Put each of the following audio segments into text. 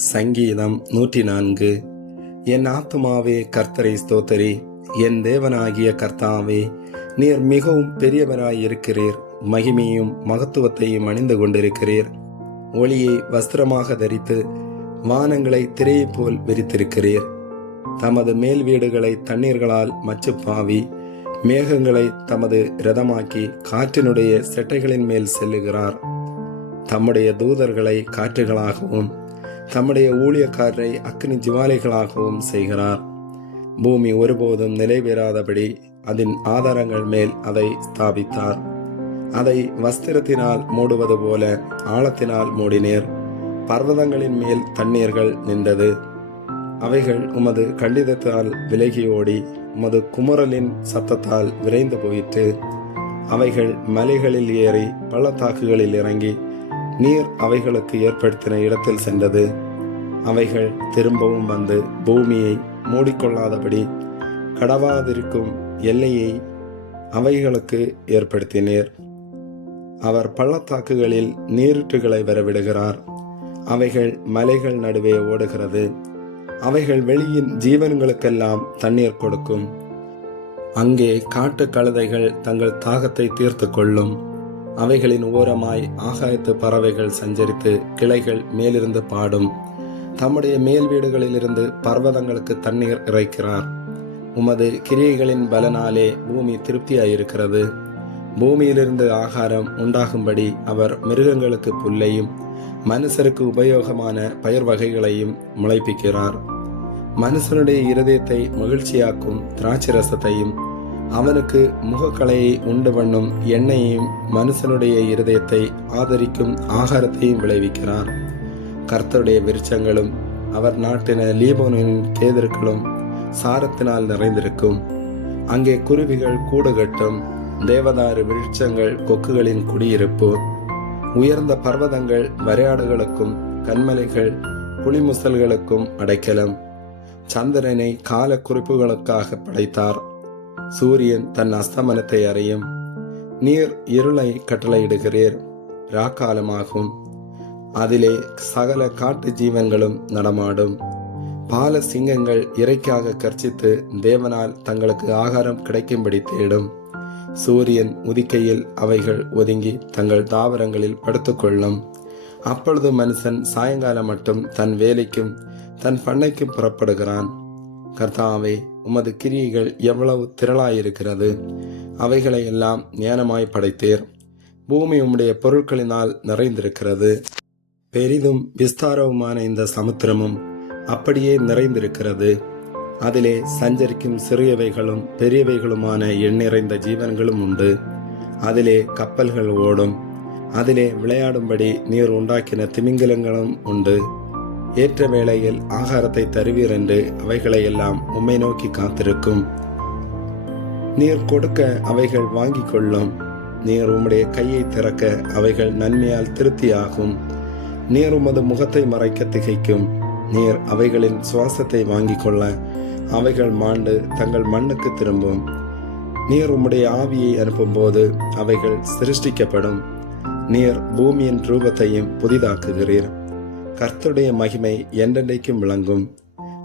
சங்கீதம் 104. என் ஆத்துமாவே கர்த்தரை ஸ்தோத்தரி. என் தேவனாகிய கர்த்தாவே, நீர் மிகவும் பெரியவராயிருக்கிறீர். மகிமையும் மகத்துவத்தையும் அணிந்து கொண்டிருக்கிறீர். ஒளியை வஸ்திரமாக தரித்து வானங்களை திரையை போல் விரித்திருக்கிறீர். தமது மேல் வீடுகளை தண்ணீர்களால் மச்சுப்பாவி மேகங்களை தமது இரதமாக்கி காற்றினுடைய செட்டைகளின் மேல் செல்லுகிறார். தம்முடைய தூதர்களை காற்றுகளாகவும் தம்முடைய ஊழியக்காரரை அக்கினி ஜுவாலைகளாகவும் செய்கிறார். பூமி ஒருபோதும் நிலைபெறாதபடி அதன் ஆதாரங்கள் மேல் அதை ஸ்தாபித்தார். அதை வஸ்திரத்தினால் மூடுவது போல ஆழத்தினால் மூடினீர். பர்வதங்களின் மேல் தண்ணீர்கள் நின்றது. அவைகள் உமது கண்டிதத்தால் விலகி ஓடி உமது குமுறலின் சத்தத்தால் விரைந்து போயிற்று. அவைகள் மலைகளில் ஏறி பள்ளத்தாக்குகளில் இறங்கி நீர் அவைகளுக்கு ஏற்படுத்தின இடத்தில் சென்றது. அவைகள் திரும்பவும் வந்து பூமியை மூடிக்கொள்ளாதபடி கடவாதிருக்கும் எல்லையை அவைகளுக்கு ஏற்படுத்தினீர். அவர் பள்ளத்தாக்குகளில் நீரூற்றுகளை வரவிடுகிறார். அவைகள் மலைகள் நடுவே ஓடுகிறது. அவைகள் வெளியின் ஜீவன்களுக்கெல்லாம் தண்ணீர் கொடுக்கும். அங்கே காட்டு கழுதைகள் தங்கள் தாகத்தை தீர்த்து கொள்ளும். அவைகளின் ஓரமாய் ஆகாயத்து பறவைகள் சஞ்சரித்து கிளைகள் மேலிருந்து பாடும். தம்முடைய மேல் வீடுகளிலிருந்து பர்வதங்களுக்கு தண்ணீர் இறைக்கிறார். உமது கிரியைகளின் பலனாலே பூமி திருப்தியாயிருக்கிறது. பூமியிலிருந்து ஆகாரம் உண்டாகும்படி அவர் மிருகங்களுக்கு புல்லையும் மனுஷருக்கு உபயோகமான பயிர் வகைகளையும் முளைப்பிக்கிறார். மனுஷனுடைய இருதயத்தை மகிழ்ச்சியாக்கும் திராட்சரசத்தையும் அவனுக்கு முகக்கலையை உண்டு பண்ணும் எண்ணெயையும் மனுஷனுடைய இருதயத்தை ஆதரிக்கும் ஆகாரத்தையும் விளைவிக்கிறார். கர்த்தருடைய விருட்சங்களும் அவர் நாட்டின லீபோனின் கேதர்களும் சாரத்தினால் நிறைந்திருக்கும். அங்கே குருவிகள் கூடு கட்டும். தேவதாரு விருட்சங்கள் கொக்குகளின் குடியிருப்பு. உயர்ந்த பர்வதங்கள் வரையாடுகளுக்கும் கண்மலைகள் புலிமுசல்களுக்கும் அடைக்கலம். சந்திரனை கால குறிப்புகளுக்காக படைத்தார். சூரியன் தன் அஸ்தமனத்தை அறியும். நீர் இருளை கட்டளையிடுகிறீர். ராக்காலமாகும். அதிலே சகல காட்டு ஜீவன்களும் நடமாடும். பால சிங்கங்கள் இறைக்காக கர்ச்சித்து தேவனால் தங்களுக்கு ஆகாரம் கிடைக்கும்படி தேடும். சூரியன் உதிக்கையில் அவைகள் ஒதுங்கி தங்கள் தாவரங்களில் படுத்துக்கொள்ளும். அப்பொழுது மனுஷன் சாயங்காலம் மட்டும் தன் வேலைக்கும் தன் பண்ணைக்கும் புறப்படுகிறான். கர்த்தாவே, உமது கிரியைகள் எவ்வளவு திரளாயிருக்கிறது. அவைகளை எல்லாம் ஞானமாய் படைத்தீர். பூமி உம்முடைய பொருட்களினால் நிறைந்திருக்கிறது. பெரிதும் விஸ்தாரவுமான இந்த சமுத்திரமும் அப்படியே நிறைந்திருக்கிறது. அதிலே சஞ்சரிக்கும் சிறியவைகளும் பெரியவைகளுமான எண்ணிறைந்த ஜீவன்களும் உண்டு. அதிலே கப்பல்கள் ஓடும். அதிலே விளையாடும்படி நீர் உண்டாக்கின திமிங்கிலங்களும் உண்டு. ஏற்ற வேளையில் ஆகாரத்தை தருவீர் என்று அவைகளை எல்லாம் உம்மை நோக்கி காத்திருக்கும். நீர் கொடுக்க அவைகள் வாங்கி கொள்ளும். நீர் உம்முடைய கையை திறக்க அவைகள் நன்மையால் திருப்தியாகும். நீர் உமது முகத்தை மறைக்க திகைக்கும். நீர் அவைகளின் சுவாசத்தை வாங்கி கொள்ள அவைகள் மாண்டு தங்கள் மண்ணுக்கு திரும்பும். நீர் உம்முடைய ஆவியை அனுப்பும்போது அவைகள் சிருஷ்டிக்கப்படும். நீர் பூமியின் ரூபத்தையும் புதிதாக்குகிறீர். கர்த்தருடைய மகிமை என்றென்றைக்கும் விளங்கும்.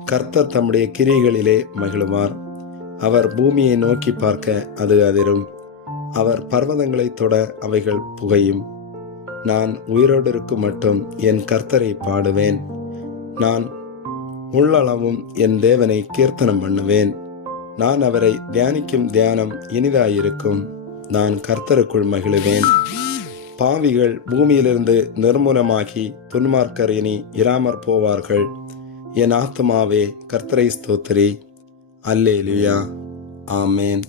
கர்த்தர் தம்முடைய கிரியைகளிலே மகிழுவார். அவர் பூமியை நோக்கி பார்க்க அது அதிரும். அவர் பர்வதங்களை தொட அவைகள் புகையும். நான் உயிரோடு இருக்கும் மட்டும் என் கர்த்தரை பாடுவேன். நான் உள்ளளவும் என் தேவனை கீர்த்தனம் பண்ணுவேன். நான் அவரை தியானிக்கும் தியானம் இனிதாயிருக்கும். நான் கர்த்தருக்குள் மகிழுவேன். பாவிகள் பூமியிலிருந்து நிர்மூலமாகி துன்மார்க்கர் இனி இராமற் போவார்கள். என் ஆத்துமாவே கர்த்தரை ஸ்தோத்திரி. அல்லேலூயா. ஆமேன்.